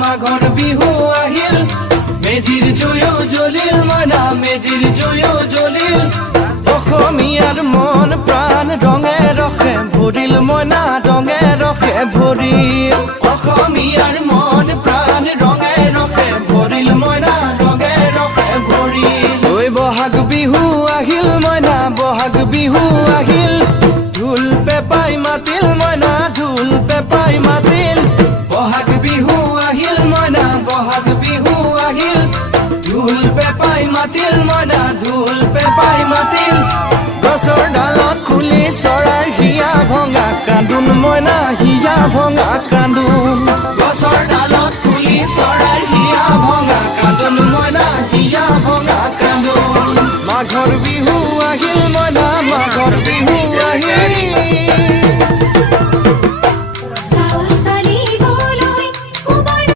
মাঘৰ বিহু আহিল মেজিৰ জুয়ো জ্বলিল মইনা মেজিৰ জুয়ো জ্বলিল অসমীয়াৰ মন প্ৰাণ ৰঙে ৰসে ভৰিল মইনা ৰঙে ৰসে ভৰিল অসমীয়াৰ মন প্ৰাণ ৰঙে ৰসে ভৰিল মইনা ৰঙে ৰসে ভৰিল ঐ বহাগ বিহু আহিল মইনা বহাগ বিহু আহিল ঢোল পেপাই মাতিল মইনা ঢোল পেপাই মাতিল বহাগ বিহু আহিল মইনা বহাগ বিহু আহিল ঢোল পেপাই মাতিল মইনা ঢোল পেপাই মাতিল গছৰ ডালত খুলি চৰাই হিয়া ভঙা কান্দোন মইনা হিয়া ভঙা